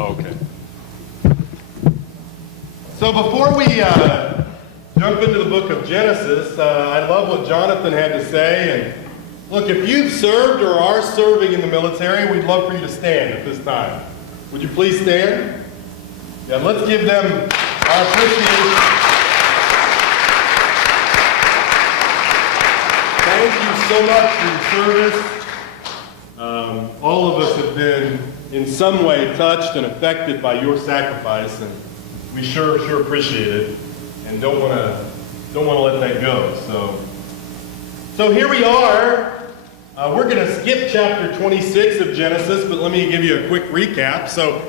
Okay. So before we jump into the book of Genesis, I love what Jonathan had to say. And look, if you've served or are serving in the military, we'd love for you to stand at this time. Would you please stand? Yeah, let's give them our appreciation. Thank you so much for your service. All of us have been in some way touched and affected by your sacrifice, and we sure appreciate it, and don't want to let that go. So here we are. We're going to skip chapter 26 of Genesis, but let me give you a quick recap. So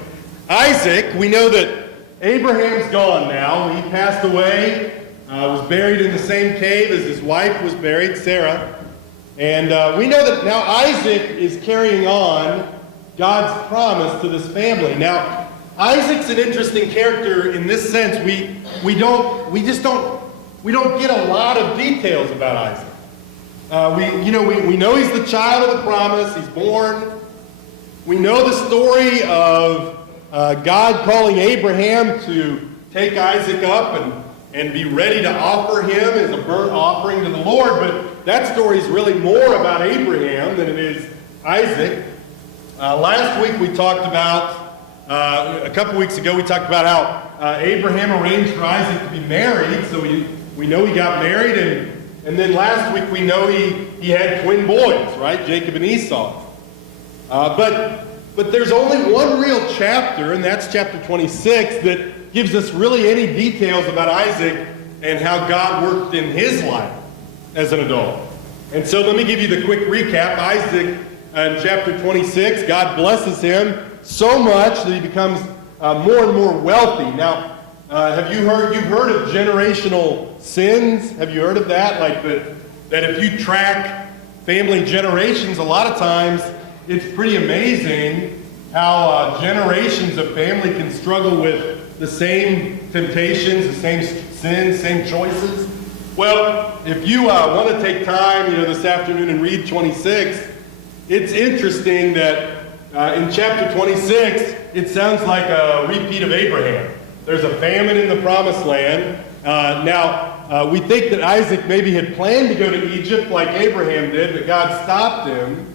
Isaac, we know that Abraham's gone now. He passed away, was buried in the same cave as his wife was buried, Sarah. And we know that now Isaac is carrying on God's promise to this family. Now, Isaac's an interesting character in this sense. We don't get a lot of details about Isaac. We know he's the child of the promise. He's born. We know the story of God calling Abraham to take Isaac up and be ready to offer him as a burnt offering to the Lord. But that story is really more about Abraham than it is Isaac. Last week we talked about, a couple weeks ago, we talked about how Abraham arranged for Isaac to be married. So we know he got married, and then last week we know he had twin boys, right? Jacob and Esau. But there's only one real chapter, and that's chapter 26, that gives us really any details about Isaac and how God worked in his life as an adult. And so let me give you the quick recap. Isaac, in chapter 26, God blesses him so much that he becomes more and more wealthy. Now, you've heard of generational sins? Have you heard of that? Like that if you track family generations, a lot of times it's pretty amazing how generations of family can struggle with the same temptations, the same sins, same choices. Well, if you want to take time, this afternoon and read 26, it's interesting that in chapter 26, it sounds like a repeat of Abraham. There's a famine in the promised land. We think that Isaac maybe had planned to go to Egypt like Abraham did, but God stopped him.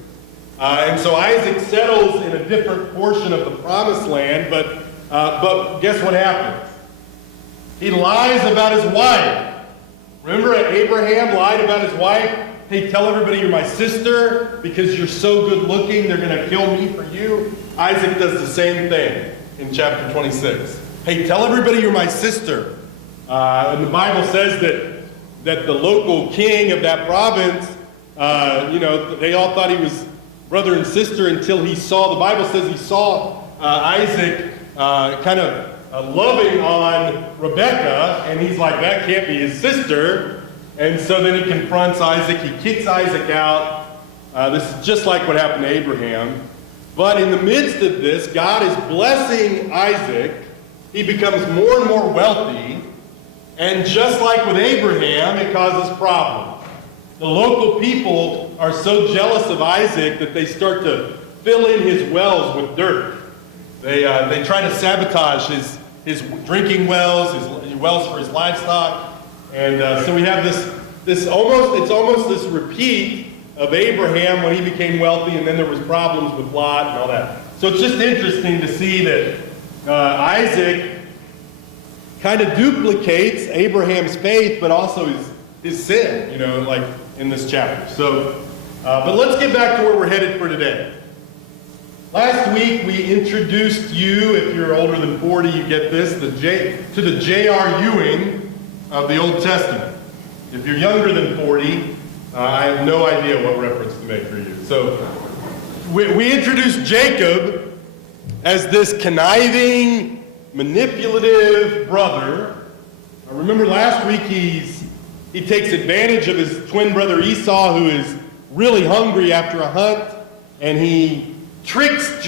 And so Isaac settles in a different portion of the promised land, but guess what happens? He lies about his wife. Remember Abraham lied about his wife? Hey, tell everybody you're my sister because you're so good looking, they're going to kill me for you. Isaac does the same thing in chapter 26. Hey, tell everybody you're my sister. And the Bible says that the local king of that province, they all thought he was brother and sister until the Bible says he saw Isaac kind of loving on Rebekah, and he's like, that can't be his sister. And so then he confronts Isaac, he kicks Isaac out. This is just like what happened to Abraham. But in the midst of this, God is blessing Isaac. He becomes more and more wealthy. And just like with Abraham, it causes problems. The local people are so jealous of Isaac that they start to fill in his wells with dirt. They try to sabotage his drinking wells, his wells for his livestock. And so we have it's almost this repeat of Abraham when he became wealthy, and then there was problems with Lot and all that. So it's just interesting to see that Isaac kind of duplicates Abraham's faith, but also his sin, like in this chapter. So, but let's get back to where we're headed for today. Last week we introduced you, if you're older than 40, you get this, to the J.R. Ewing of the Old Testament. If you're younger than 40, I have no idea what reference to make for you. So we introduced Jacob as this conniving, manipulative brother. Remember last week he takes advantage of his twin brother Esau, who is really hungry after a hunt, and he tricks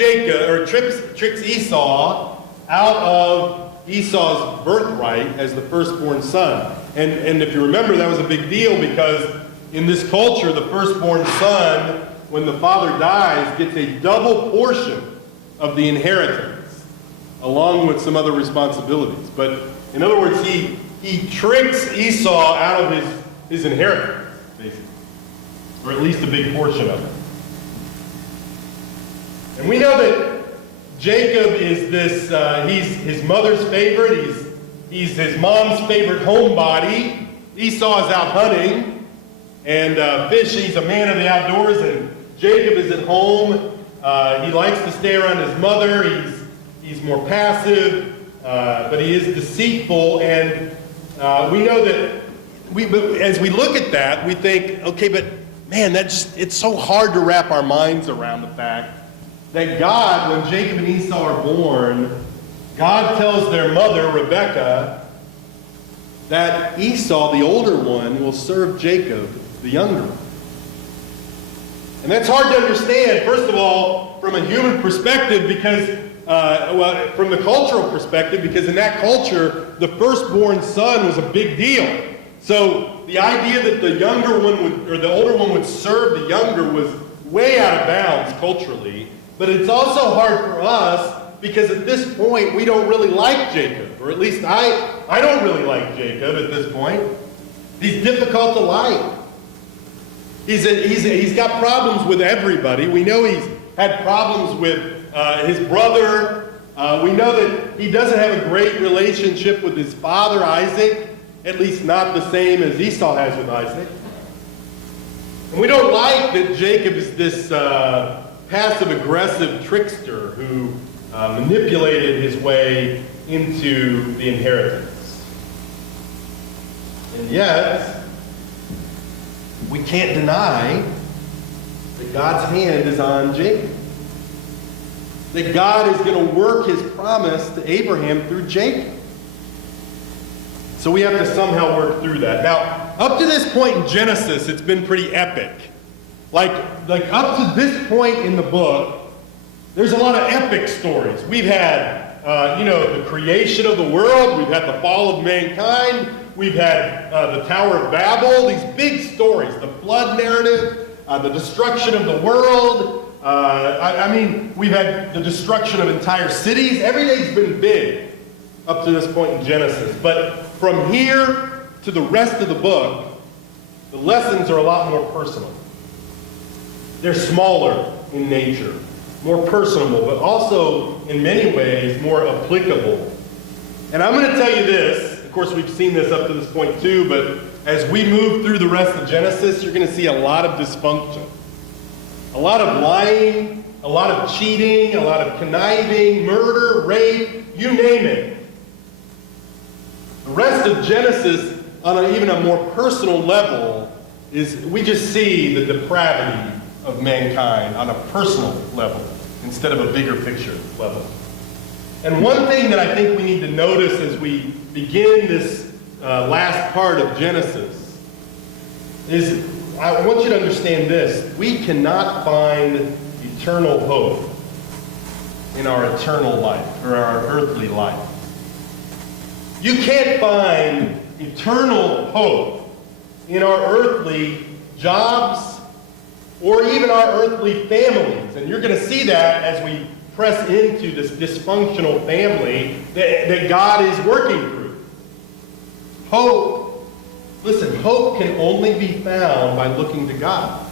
Esau out of Esau's birthright as the firstborn son. And if you remember, that was a big deal because in this culture, the firstborn son, when the father dies, gets a double portion of the inheritance. along with some other responsibilities. But in other words, he tricks Esau out of his inheritance, basically, or at least a big portion of it. And we know that Jacob is this, he's his mother's favorite, he's his mom's favorite homebody. Esau is out hunting and fishing. He's a man of the outdoors, and Jacob is at home. He likes to stay around his mother. He's more passive, but he is deceitful. And we know that as we look at that, we think, okay, but man, it's so hard to wrap our minds around the fact that God, when Jacob and Esau are born, God tells their mother, Rebekah, that Esau, the older one, will serve Jacob, the younger one. And that's hard to understand, first of all, from a human perspective, because, from the cultural perspective, because in that culture, the firstborn son was a big deal. So the idea that the younger one would, or the older one would serve the younger was way out of bounds culturally. But it's also hard for us because at this point we don't really like Jacob, or at least I don't really like Jacob at this point. He's difficult to like. He's got problems with everybody. We know he's had problems with his brother. We know that he doesn't have a great relationship with his father Isaac, at least not the same as Esau has with Isaac. And we don't like that Jacob is this passive-aggressive trickster who manipulated his way into the inheritance. And yet, we can't deny that God's hand is on Jacob. That God is going to work his promise to Abraham through Jacob. So we have to somehow work through that. Now, up to this point in Genesis, it's been pretty epic. Like up to this point in the book, there's a lot of epic stories. We've had, the creation of the world. We've had the fall of mankind. We've had the Tower of Babel. These big stories. The flood narrative. The destruction of the world. We've had the destruction of entire cities. Everything's been big up to this point in Genesis. But from here to the rest of the book, the lessons are a lot more personal. They're smaller in nature, more personable, but also in many ways more applicable. And I'm going to tell you this, of course we've seen this up to this point too, but as we move through the rest of Genesis, you're going to see a lot of dysfunction. A lot of lying, a lot of cheating, a lot of conniving, murder, rape, you name it. The rest of Genesis, on even a more personal level, is we just see the depravity of mankind on a personal level instead of a bigger picture level. And one thing that I think we need to notice as we begin this last part of Genesis is, I want you to understand this: we cannot find eternal hope in our eternal life or our earthly life. You can't find eternal hope in our earthly jobs or even our earthly families. And you're going to see that as we press into this dysfunctional family that God is working through. Hope, listen, hope can only be found by looking to God.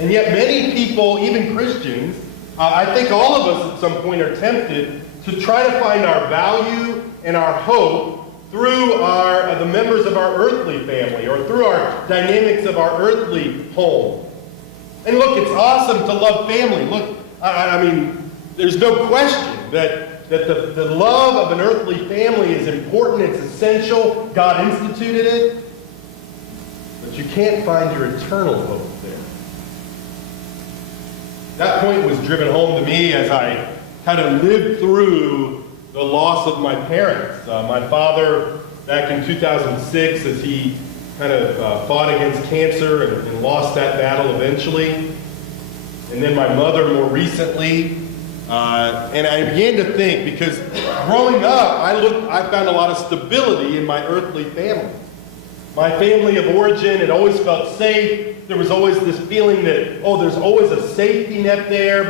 And yet many people, even Christians, I think all of us at some point are tempted to try to find our value and our hope through the members of our earthly family or through our dynamics of our earthly home. And look, it's awesome to love family. Look, there's no question that the love of an earthly family is important, it's essential. God instituted it. But you can't find your eternal hope there. That point was driven home to me as I kind of lived through the loss of my parents. My father, back in 2006, as he kind of fought against cancer and lost that battle eventually. And then my mother more recently. And I began to think, because growing up, I found a lot of stability in my earthly family. My family of origin had always felt safe. There was always this feeling that, there's always a safety net there,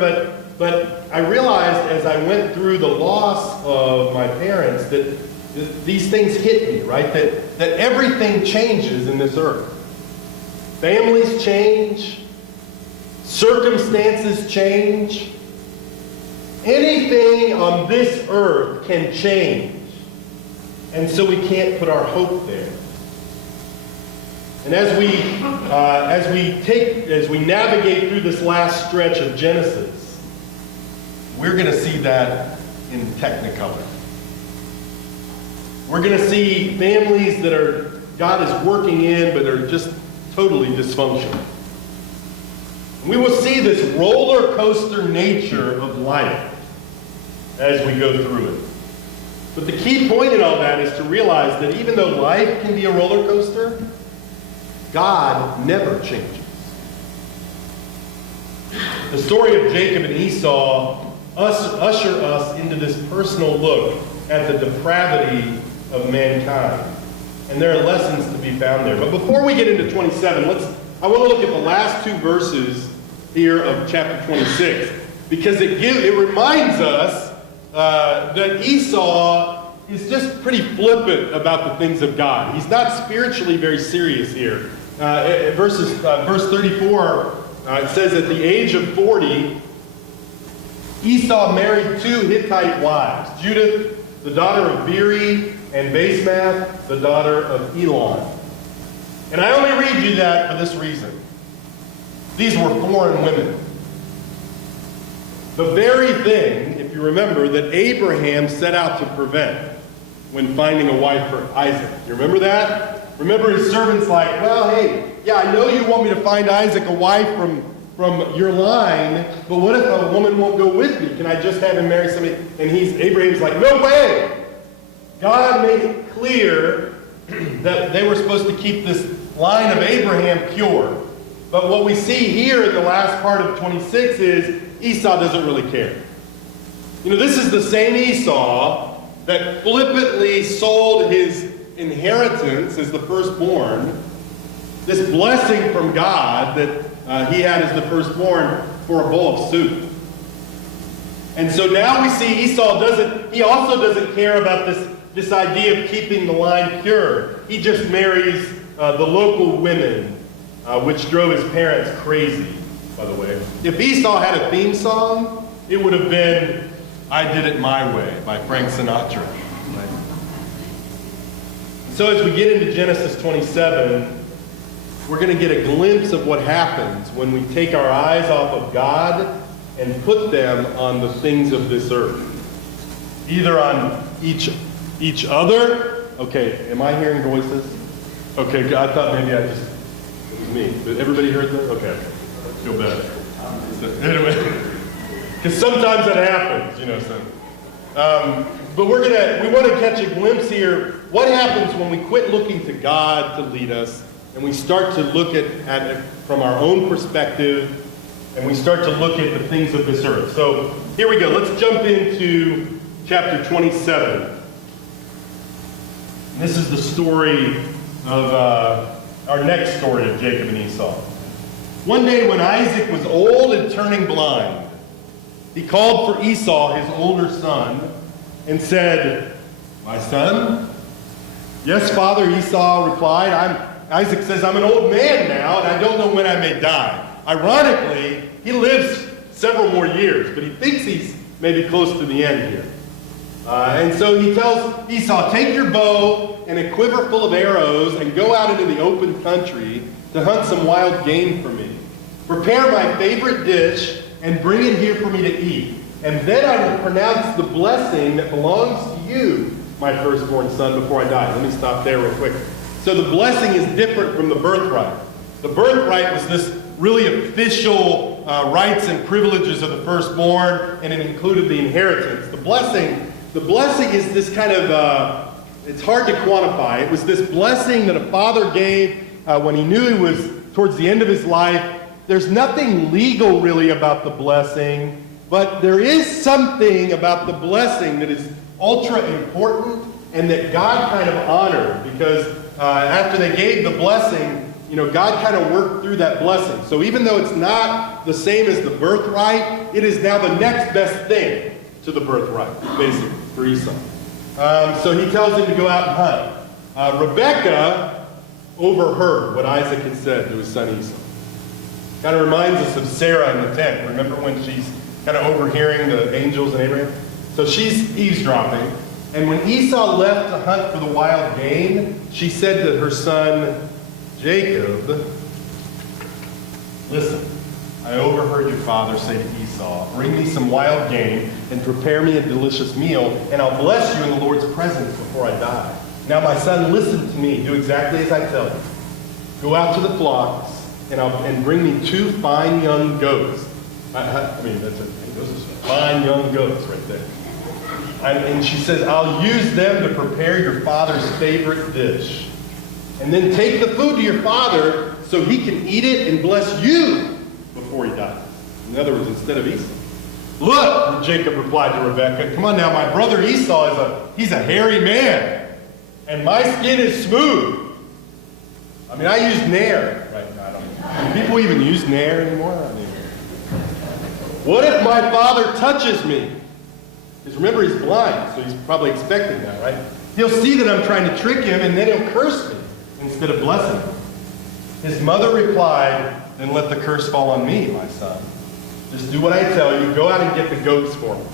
but I realized as I went through the loss of my parents that these things hit me, right? That everything changes in this earth. Families change. Circumstances change. Anything on this earth can change. And so we can't put our hope there. And as we navigate through this last stretch of Genesis, we're going to see that in Technicolor. We're going to see families that God is working in, but are just totally dysfunctional. We will see this roller coaster nature of life as we go through it. But the key point in all that is to realize that even though life can be a roller coaster, God never changes. The story of Jacob and Esau usher us into this personal look at the depravity of mankind. And there are lessons to be found there. But before we get into 27, I want to look at the last two verses here of chapter 26, because it reminds us that Esau is just pretty flippant about the things of God. He's not spiritually very serious here. Verse 34, it says, at the age of 40, Esau married two Hittite wives, Judith, the daughter of Beeri, and Basemath, the daughter of Elon. And I only read you that for this reason. These were foreign women. The very thing, if you remember, that Abraham set out to prevent when finding a wife for Isaac. You remember that? Remember his servant's like, well, hey, yeah, I know you want me to find Isaac a wife from your line, but what if a woman won't go with me? Can I just have him marry somebody? And Abraham's like, no way! God made it clear that they were supposed to keep this line of Abraham pure. But what we see here in the last part of 26 is Esau doesn't really care. You know, this is the same Esau that flippantly sold his inheritance as the firstborn, this blessing from God that he had as the firstborn, for a bowl of soup. And so now we see Esau also doesn't care about this idea of keeping the line pure. He just marries the local women, which drove his parents crazy, by the way. If Esau had a theme song, it would have been I Did It My Way by Frank Sinatra. Right? So as we get into Genesis 27, we're going to get a glimpse of what happens when we take our eyes off of God and put them on the things of this earth. Either on each other. Okay, am I hearing voices? Okay, I thought maybe it was me. But everybody heard that? Okay, I feel better. Anyway, because sometimes that happens, you know. But we want to catch a glimpse here. What happens when we quit looking to God to lead us and we start to look at it from our own perspective, and we start to look at the things of this earth? So here we go. Let's jump into chapter 27. And this is the story of our next story of Jacob and Esau. One day when Isaac was old and turning blind, he called for Esau, his older son, and said, "My son?" "Yes, father," Esau replied. Isaac says, "I'm an old man now, and I don't know when I may die." Ironically, he lives several more years, but he thinks he's maybe close to the end here. And so he tells Esau, "Take your bow and a quiver full of arrows and go out into the open country to hunt some wild game for me. Prepare my favorite dish and bring it here for me to eat. And then I will pronounce the blessing that belongs to you, my firstborn son, before I die." Let me stop there real quick. So the blessing is different from the birthright. The birthright was this really official rights and privileges of the firstborn, and it included the inheritance. The blessing is this kind of, it's hard to quantify. It was this blessing that a father gave when he knew he was towards the end of his life. There's nothing legal really about the blessing, but there is something about the blessing that is ultra important and that God kind of honored, because after they gave the blessing, God kind of worked through that blessing. So even though it's not the same as the birthright, it is now the next best thing to the birthright, basically, for Esau. So he tells him to go out and hunt. Rebekah overheard what Isaac had said to his son Esau. Kind of reminds us of Sarah in the tent. Remember when she's kind of overhearing the angels and Abraham? So she's eavesdropping. And when Esau left to hunt for the wild game, she said to her son Jacob, listen, I overheard your father say to Esau, bring me some wild game and prepare me a delicious meal, and I'll bless you in the Lord's presence before I die. Now, my son, listen to me. Do exactly as I tell you. Go out to the flocks and bring me 2 fine young goats. That's those are fine young goats right there. And she says, I'll use them to prepare your father's favorite dish. And then take the food to your father so he can eat it and bless you before he dies. In other words, instead of Esau. Look, Jacob replied to Rebekah, come on now, my brother Esau he's a hairy man. And my skin is smooth. I use nair. Right? I don't know. Do people even use nair anymore? What if my father touches me? Because remember, he's blind, so he's probably expecting that, right? He'll see that I'm trying to trick him, and then he'll curse me instead of blessing him. His mother replied, then let the curse fall on me, my son. Just do what I tell you. Go out and get the goats for me.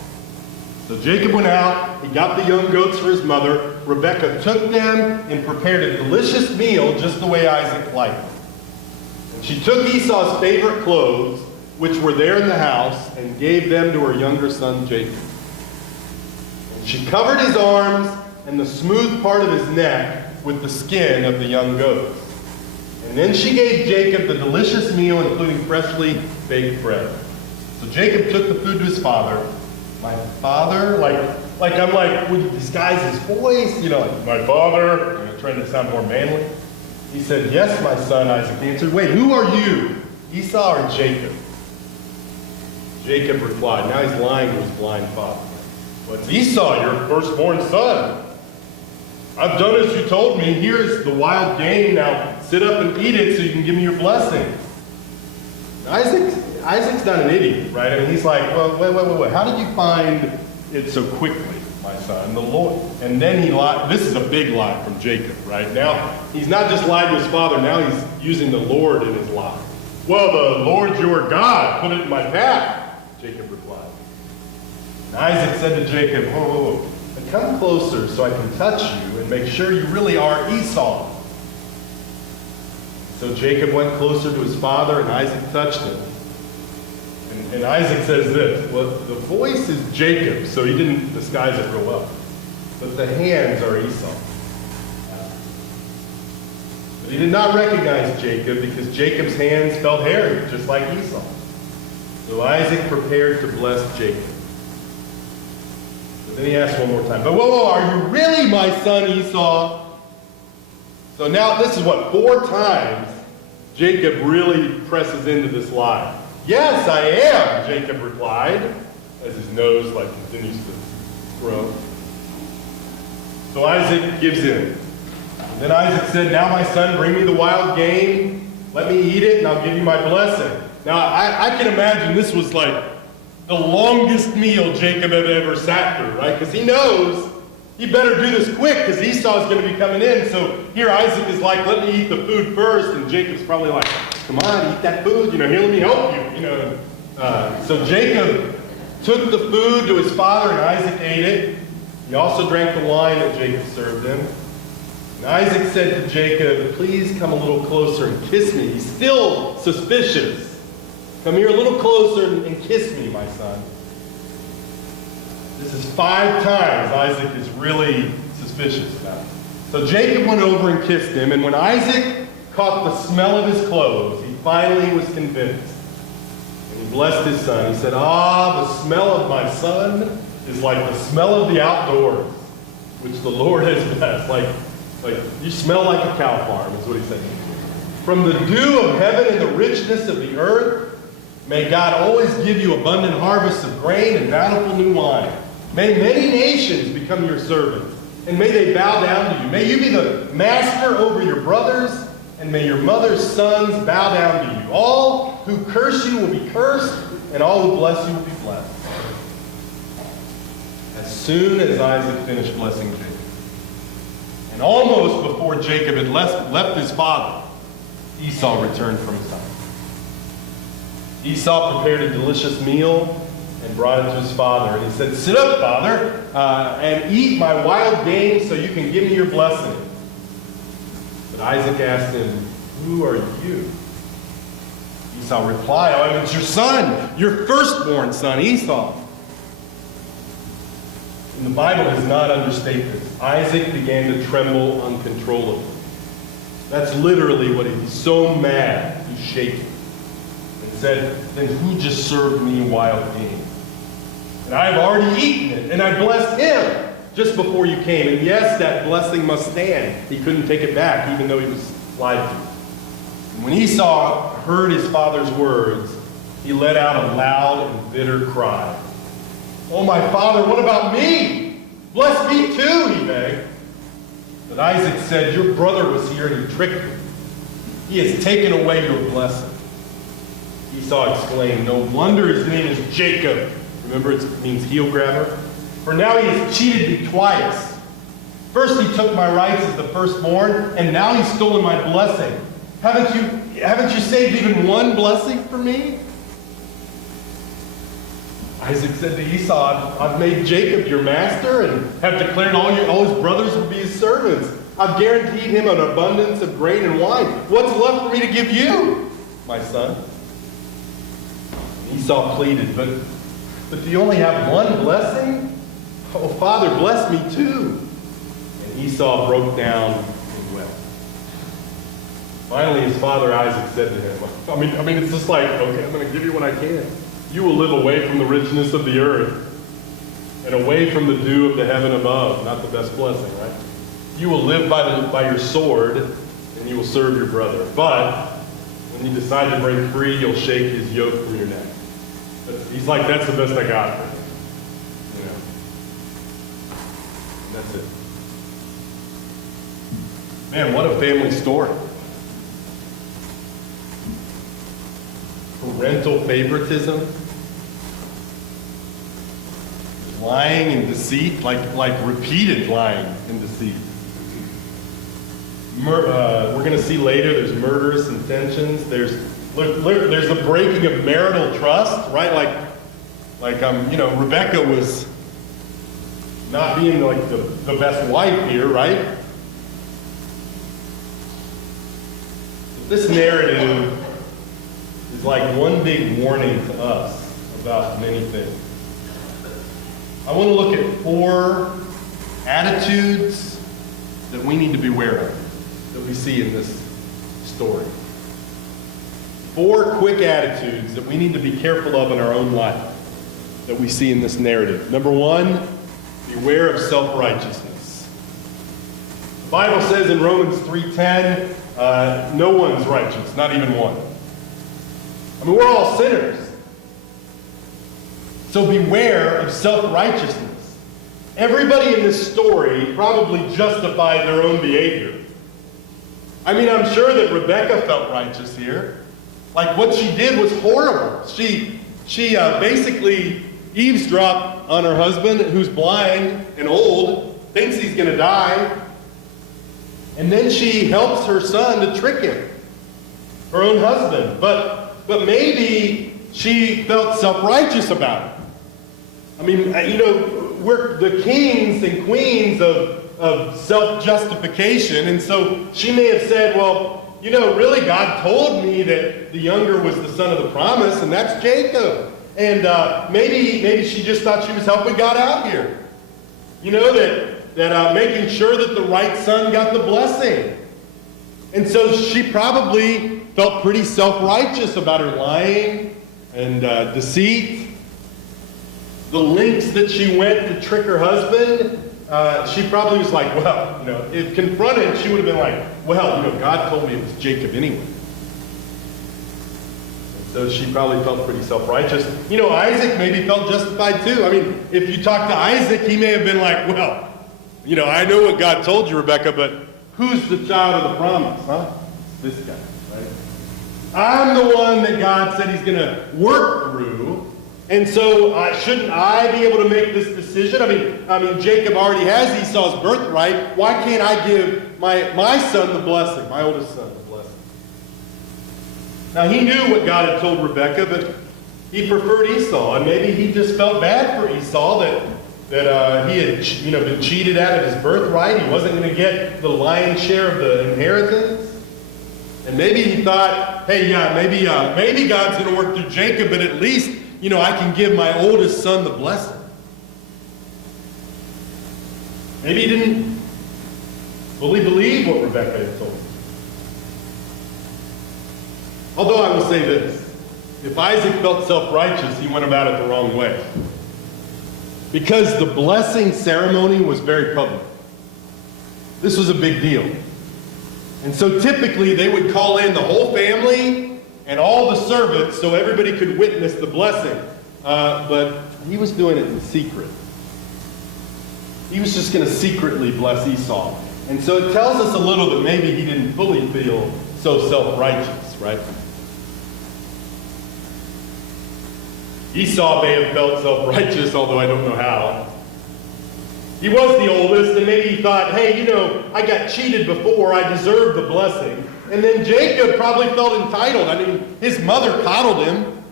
So Jacob went out. He got the young goats for his mother. Rebekah took them and prepared a delicious meal just the way Isaac liked it. And she took Esau's favorite clothes, which were there in the house, and gave them to her younger son Jacob. And she covered his arms and the smooth part of his neck with the skin of the young goats. And then she gave Jacob the delicious meal, including freshly baked bread. So Jacob took the food to his father. My father, would he disguise his voice? My father, trying to sound more manly. He said, yes, my son, Isaac answered. Wait, who are you, Esau or Jacob? Jacob replied. Now he's lying to his blind father. Well, it's Esau, your firstborn son. I've done as you told me. Here's the wild game. Now sit up and eat it so you can give me your blessing. Isaac's not an idiot, right? He's like, well, wait. How did you find it so quickly, my son? The Lord. And then he lied. This is a big lie from Jacob, right? Now, he's not just lied to his father. Now he's using the Lord in his lie. Well, the Lord your God put it in my path, Jacob replied. And Isaac said to Jacob, whoa. Come closer so I can touch you and make sure you really are Esau. So Jacob went closer to his father, and Isaac touched him. And Isaac says this, well, the voice is Jacob, so he didn't disguise it real well. But the hands are Esau. But he did not recognize Jacob because Jacob's hands felt hairy, just like Esau. So Isaac prepared to bless Jacob. But then he asked one more time, but whoa, are you really my son Esau? So now this is 4 times Jacob really presses into this lie. Yes, I am, Jacob replied, as his nose continues to grow. So Isaac gives in. And then Isaac said, now my son, bring me the wild game, let me eat it, and I'll give you my blessing. Now, I can imagine this was like the longest meal Jacob had ever sat through, right? Because he knows he better do this quick because Esau's going to be coming in. So here Isaac is like, let me eat the food first, and Jacob's probably like, come on, eat that food, here, let me help you, So Jacob took the food to his father, and Isaac ate it. He also drank the wine that Jacob served him. And Isaac said to Jacob, please come a little closer and kiss me. He's still suspicious. Come here a little closer and kiss me, my son. This is 5 times Isaac is really suspicious now. So Jacob went over and kissed him, and when Isaac caught the smell of his clothes, he finally was convinced. And he blessed his son. He said, the smell of my son is like the smell of the outdoors, which the Lord has blessed. Like you smell like a cow farm, is what he said. From the dew of heaven and the richness of the earth, may God always give you abundant harvests of grain and bountiful new wine. May many nations become your servants, and may they bow down to you. May you be the master over your brothers, and may your mother's sons bow down to you. All who curse you will be cursed, and all who bless you will be blessed. As soon as Isaac finished blessing Jacob, and almost before Jacob had left his father, Esau returned from his hunt. Esau prepared a delicious meal and brought it to his father. And he said, "Sit up, father, and eat my wild game so you can give me your blessing." But Isaac asked him, "Who are you?" Esau replied, "Oh, it's your son, your firstborn son, Esau." And the Bible does not understate this. Isaac began to tremble uncontrollably. That's literally what he's so mad, he's shaking. And said, "Then who just served me wild game? And I have already eaten it, and I blessed him just before you came." And yes, that blessing must stand. He couldn't take it back, even though he was lied to. And when Esau heard his father's words, he let out a loud and bitter cry. "Oh, my father, what about me? Bless me too," he begged. But Isaac said, "Your brother was here and he tricked me. He has taken away your blessing." Esau exclaimed, "No wonder his name is Jacob." Remember, it means heel grabber. "For now he has cheated me twice. First he took my rights as the firstborn, and now he's stolen my blessing. Haven't you saved even one blessing for me?" Isaac said to Esau, "I've made Jacob your master and have declared all his brothers will be his servants. I've guaranteed him an abundance of grain and wine. What's left for me to give you, my son?" Esau pleaded, but do you only have one blessing? "Oh, father, bless me too." And Esau broke down and wept. Finally, his father Isaac said to him, I mean, it's just like, okay, I'm going to give you what I can. You will live away from the richness of the earth and away from the dew of the heaven above. Not the best blessing, right? You will live by your sword, and you will serve your brother. But when you decide to break free, you'll shake his yoke from your neck. He's like, that's the best I got for you. You know. And that's it. Man, what a family story. Parental favoritism, lying and deceit, like repeated lying and deceit. We're going to see later there's murderous intentions. There's a breaking of marital trust, right? Rebecca was not being like the best wife here, right? This narrative is like one big warning to us about many things. I want to look at 4 attitudes that we need to be aware of, that we see in this story. 4 quick attitudes that we need to be careful of in our own life that we see in this narrative. Number 1, beware of self-righteousness. The Bible says in Romans 3:10, no one's righteous, not even one. I mean, we're all sinners. So beware of self-righteousness. Everybody in this story probably justified their own behavior. I mean, I'm sure that Rebecca felt righteous here. Like, what she did was horrible. She basically eavesdropped on her husband, who's blind and old, thinks he's going to die, and then she helps her son to trick him, her own husband. But maybe she felt self-righteous about it. I mean, we're the kings and queens of self-justification, and so she may have said, well, really God told me that the younger was the son of the promise, and that's Jacob. And maybe she just thought she was helping God out here. That making sure that the right son got the blessing. And so she probably felt pretty self-righteous about her lying and deceit. The lengths that she went to trick her husband, she probably was like, well, if confronted, she would have been like, well, God told me it was Jacob anyway. And so she probably felt pretty self-righteous. Isaac maybe felt justified too. I mean, if you talk to Isaac, he may have been like, well, I know what God told you, Rebecca, but who's the child of the promise, huh? this guy, right? I'm the one that God said he's going to work through. And so shouldn't I be able to make this decision? I mean, Jacob already has Esau's birthright. Why can't I give my son the blessing, my oldest son the blessing? Now, he knew what God had told Rebekah, but he preferred Esau. And maybe he just felt bad for Esau that he had been cheated out of his birthright. He wasn't going to get the lion's share of the inheritance. And maybe he thought, hey, yeah, maybe God's going to work through Jacob, but at least, I can give my oldest son the blessing. Maybe he didn't fully believe what Rebekah had told him. Although I will say this, if Isaac felt self-righteous, he went about it the wrong way. Because the blessing ceremony was very public. This was a big deal. And so typically they would call in the whole family and all the servants so everybody could witness the blessing. But he was doing it in secret. He was just going to secretly bless Esau. And so it tells us a little that maybe he didn't fully feel so self-righteous, right? Esau may have felt self-righteous, although I don't know how. He was the oldest, and maybe he thought, hey, I got cheated before, I deserve the blessing. And then Jacob probably felt entitled. I mean, his mother coddled him,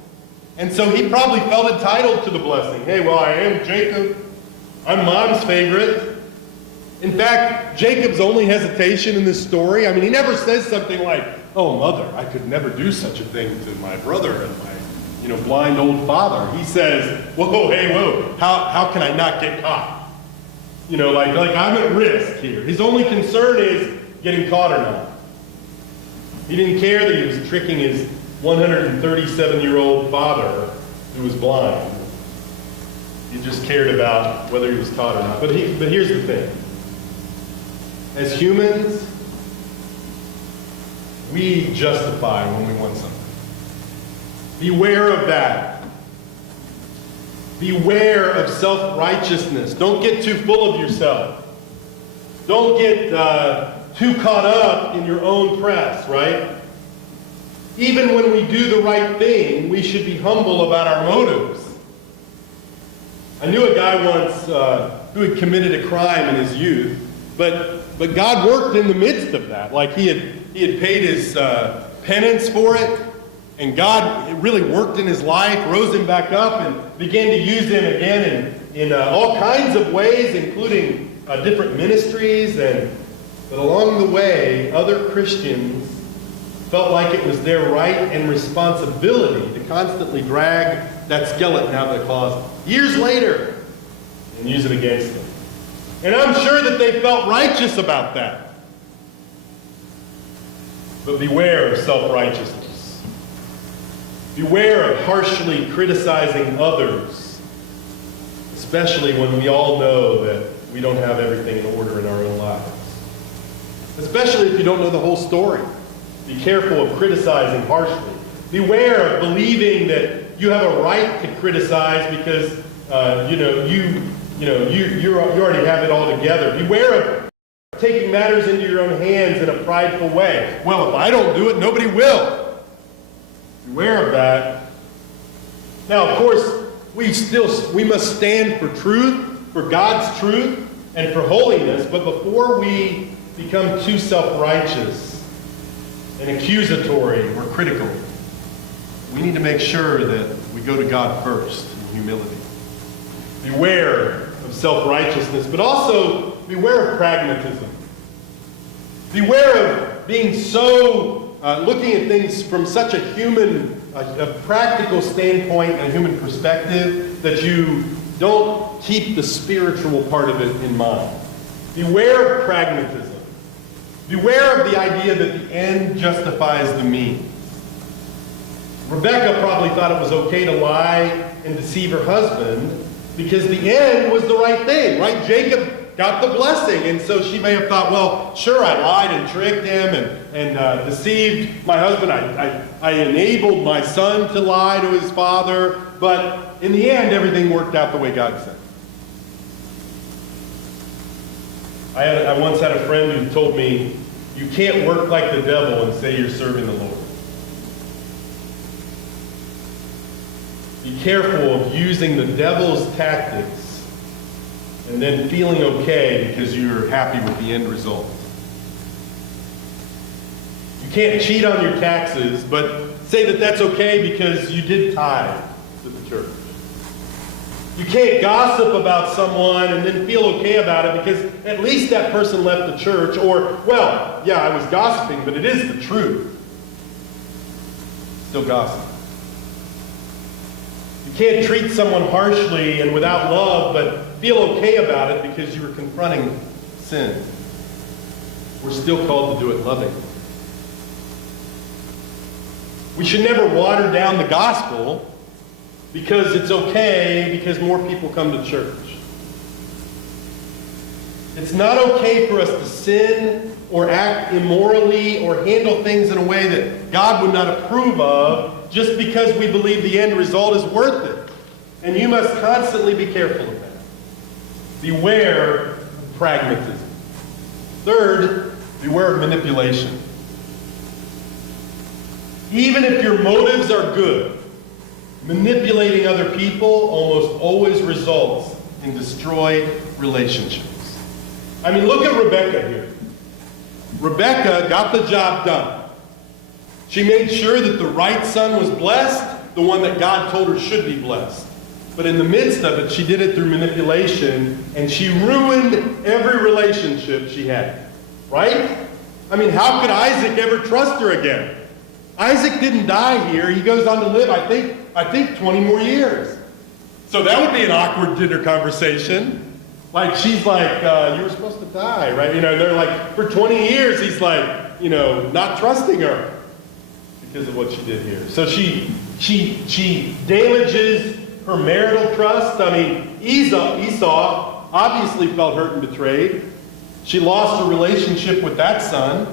and so he probably felt entitled to the blessing. Hey, well, I am Jacob. I'm Mom's favorite. In fact, Jacob's only hesitation in this story, he never says something like, oh, mother, I could never do such a thing to my brother and my blind old father. He says, whoa, how can I not get caught? Like I'm at risk here. His only concern is getting caught or not. He didn't care that he was tricking his 137-year-old father who was blind. He just cared about whether he was caught or not. But here's the thing. As humans, we justify when we want something. Beware of that. Beware of self-righteousness. Don't get too full of yourself. Don't get too caught up in your own press, right? Even when we do the right thing, we should be humble about our motives. I knew a guy once who had committed a crime in his youth, but God worked in the midst of that. Like he had paid his penance for it, and God really worked in his life, rose him back up, and began to use him again in all kinds of ways, including different ministries. But along the way, other Christians felt like it was their right and responsibility to constantly drag that skeleton out of the closet years later and use it against them. And I'm sure that they felt righteous about that. But beware of self-righteousness. Beware of harshly criticizing others, especially when we all know that we don't have everything in order in our own lives. Especially if you don't know the whole story. Be careful of criticizing harshly. Beware of believing that you have a right to criticize because you already have it all together. Beware of taking matters into your own hands in a prideful way. Well, if I don't do it, nobody will. Beware of that. Now, of course, we must stand for truth, for God's truth, and for holiness. But before we become too self-righteous and accusatory or critical, we need to make sure that we go to God first in humility. Beware of self-righteousness, but also beware of pragmatism. Beware of being so, looking at things from such a human, a practical standpoint and a human perspective that you don't keep the spiritual part of it in mind. Beware of pragmatism. Beware of the idea that the end justifies the means. Rebekah probably thought it was okay to lie and deceive her husband because the end was the right thing, right? Jacob got the blessing, and so she may have thought, well, sure, I lied and tricked him and deceived my husband. I enabled my son to lie to his father, but in the end, everything worked out the way God said. I once had a friend who told me You can't work like the devil and say you're serving the Lord. Be careful of using the devil's tactics and then feeling okay because you're happy with the end result. You can't cheat on your taxes, but say that that's okay because you did tithe to the church. You can't gossip about someone and then feel okay about it because at least that person left the church, or, well, yeah, I was gossiping, but it is the truth. Still gossip. You can't treat someone harshly and without love, but feel okay about it because you were confronting sin. We're still called to do it lovingly. We should never water down the gospel because it's okay because more people come to church. It's not okay for us to sin or act immorally or handle things in a way that God would not approve of just because we believe the end result is worth it. And you must constantly be careful of that. Beware of pragmatism. Third, beware of manipulation. Even if your motives are good, manipulating other people almost always results in destroyed relationships. I mean, look at Rebecca here. Rebecca got the job done. She made sure that the right son was blessed, the one that God told her should be blessed. But in the midst of it, she did it through manipulation, and she ruined every relationship she had. Right? I mean, how could Isaac ever trust her again? Isaac didn't die here. He goes on to live, I think 20 more years. So that would be an awkward dinner conversation. Like, she's like, you were supposed to die, right? You know, they're like, for 20 years, he's like, you know, not trusting her because of what she did here. So she damages her marital trust. I mean, Esau obviously felt hurt and betrayed. She lost her relationship with that son.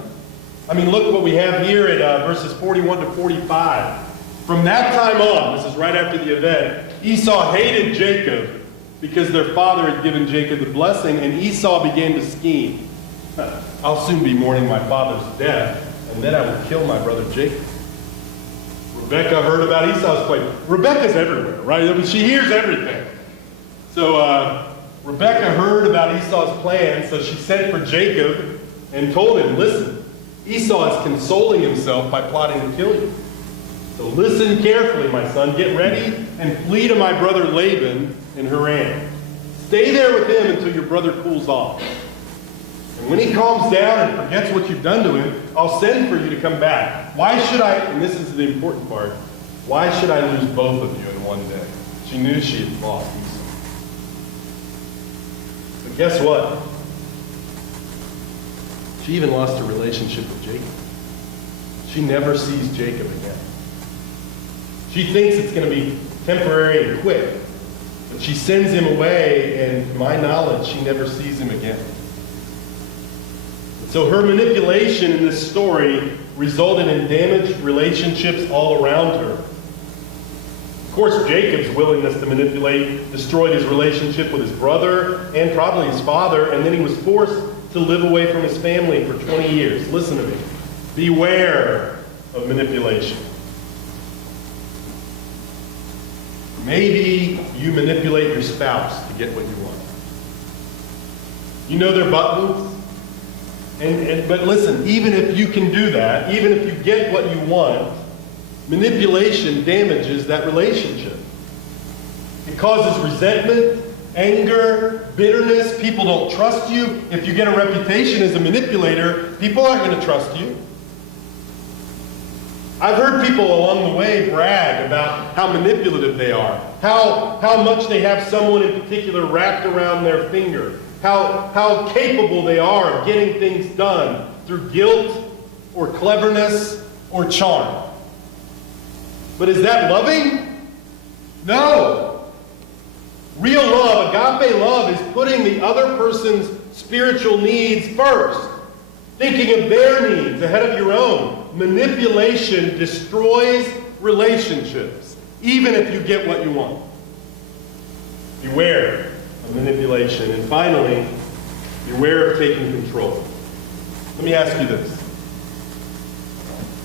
I mean, look what we have here in verses 41 to 45. From that time on, this is right after the event, Esau hated Jacob because their father had given Jacob the blessing, and Esau began to scheme. I'll soon be mourning my father's death, and then I will kill my brother Jacob. Rebecca heard about Esau's plan. Rebecca's everywhere, right? I mean, she hears everything. So Rebecca heard about Esau's plan, so she sent for Jacob and told him, listen, Esau is consoling himself by plotting to kill you. So listen carefully, my son. Get ready and flee to my brother Laban in Haran. Stay there with him until your brother cools off. And when he calms down and forgets what you've done to him, I'll send for you to come back. Why should I, and this is the important part, why should I lose both of you in one day? She knew she had lost Esau. But guess what? She even lost her relationship with Jacob. She never sees Jacob again. She thinks it's going to be temporary and quick. But she sends him away, and to my knowledge, she never sees him again. So her manipulation in this story resulted in damaged relationships all around her. Of course, Jacob's willingness to manipulate destroyed his relationship with his brother and probably his father, and then he was forced to live away from his family for 20 years. Listen to me. Beware of manipulation. Maybe you manipulate your spouse to get what you want. You know their buttons? But listen, even if you can do that, even if you get what you want, manipulation damages that relationship. It causes resentment, anger, bitterness. People don't trust you. If you get a reputation as a manipulator, people aren't going to trust you. I've heard people along the way brag about how manipulative they are, how much they have someone in particular wrapped around their finger, how capable they are of getting things done through guilt or cleverness or charm. But is that loving? No. Real love, agape love, is putting the other person's spiritual needs first, thinking of their needs ahead of your own. Manipulation destroys relationships, even if you get what you want. Beware of manipulation. And finally, beware of taking control. Let me ask you this.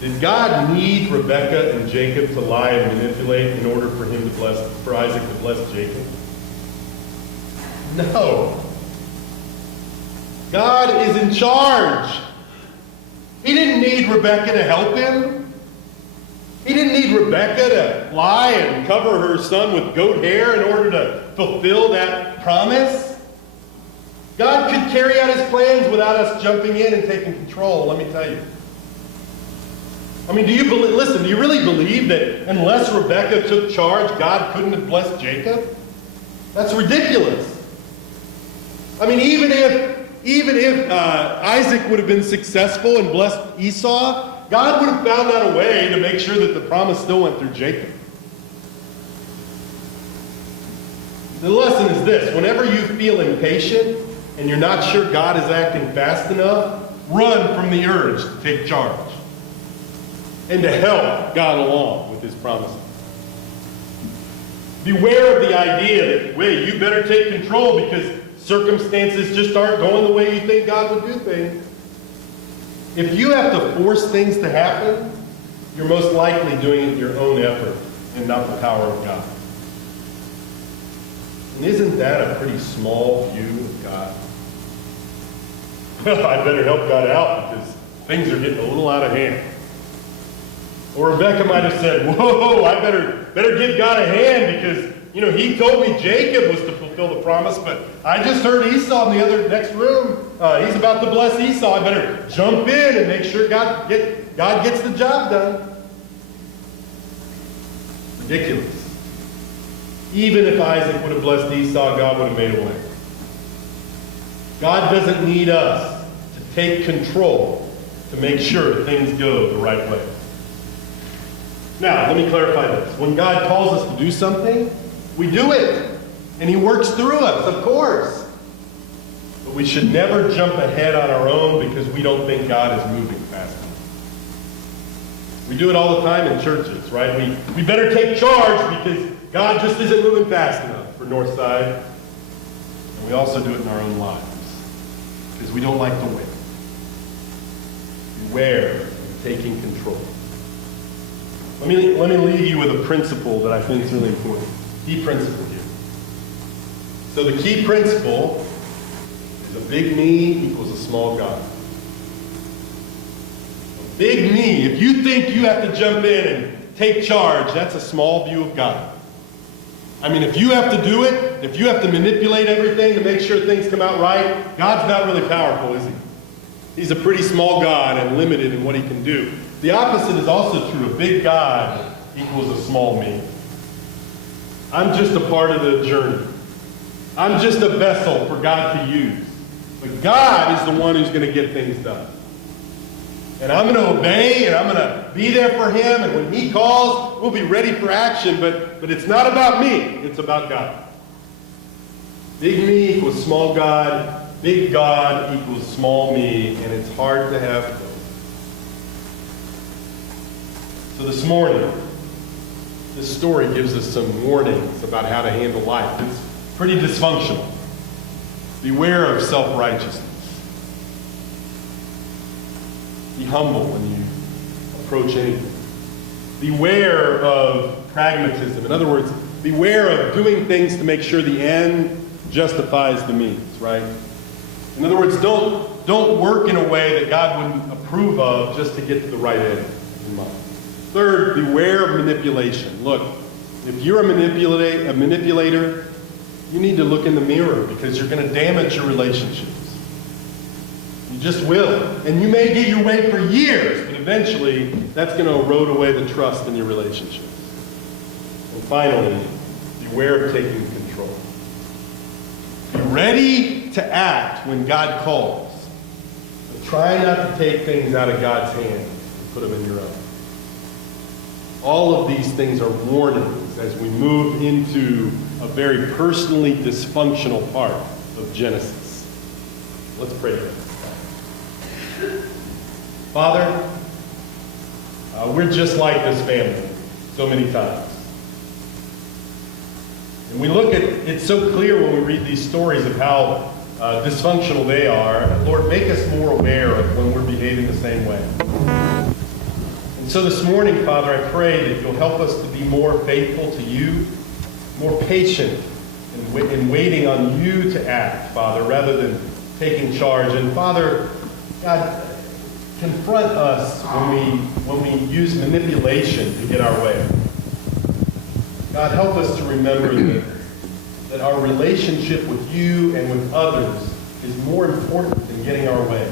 Did God need Rebekah and Jacob to lie and manipulate in order for Isaac to bless Jacob? No. God is in charge. He didn't need Rebekah to help him. He didn't need Rebekah to lie and cover her son with goat hair in order to fulfill that promise. God could carry out his plans without us jumping in and taking control, let me tell you. I mean, do you really believe that unless Rebekah took charge, God couldn't have blessed Jacob? That's ridiculous. I mean, even if Isaac would have been successful and blessed Esau, God would have found out a way to make sure that the promise still went through Jacob. The lesson is this: whenever you feel impatient and you're not sure God is acting fast enough, run from the urge to take charge and to help God along with his promises. Beware of the idea that, wait, you better take control because circumstances just aren't going the way you think God would do things. If you have to force things to happen, you're most likely doing it in your own effort and not the power of God. And isn't that a pretty small view of God? Well, I better help God out because things are getting a little out of hand. Or Rebekah might have said, whoa, I better give God a hand because, he told me Jacob was to fulfill the promise, but I just heard Esau in the next room. He's about to bless Esau. I better jump in and make sure God gets the job done. Ridiculous. Even if Isaac would have blessed Esau, God would have made a way. God doesn't need us to take control to make sure things go the right way. Now, let me clarify this. When God calls us to do something, we do it. And he works through us, of course. But we should never jump ahead on our own because we don't think God is moving fast enough. We do it all the time in churches, right? We better take charge because God just isn't moving fast enough for Northside. And we also do it in our own lives because we don't like to wait. Beware of taking control. Let me leave you with a principle that I think is really important. Key principle here. So the key principle is a big me equals a small God. A big me, if you think you have to jump in and take charge, that's a small view of God. I mean, if you have to do it, if you have to manipulate everything to make sure things come out right, God's not really powerful, is he? He's a pretty small God and limited in what he can do. The opposite is also true. A big God equals a small me. I'm just a part of the journey. I'm just a vessel for God to use. But God is the one who's going to get things done. And I'm going to obey, and I'm going to be there for him, and when he calls, we'll be ready for action, but it's not about me. It's about God. Big me equals small God. Big God equals small me, and it's hard to have both. So this morning, this story gives us some warnings about how to handle life. It's pretty dysfunctional. Beware of self-righteousness. Be humble when you approach anything. Beware of pragmatism. In other words, beware of doing things to make sure the end justifies the means, right? In other words, don't work in a way that God wouldn't approve of just to get to the right end in mind. Third, beware of manipulation. Look, if you're a manipulator, you need to look in the mirror because you're going to damage your relationships. You just will. And you may get your way for years, but eventually that's going to erode away the trust in your relationships. And finally, beware of taking control. Be ready to act when God calls, but try not to take things out of God's hands and put them in your own. All of these things are warnings as we move into a very personally dysfunctional part of Genesis. Let's pray. Father, we're just like this family so many times. And we look at it's so clear when we read these stories of how dysfunctional they are. Lord, make us more aware of when we're behaving the same way. And so this morning, Father, I pray that you'll help us to be more faithful to you, more patient in waiting on you to act, Father, rather than taking charge. And Father, God, confront us when we use manipulation to get our way. God, help us to remember that our relationship with you and with others is more important than getting our way.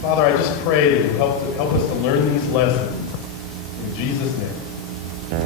Father, I just pray that you help us to learn these lessons. In Jesus' name.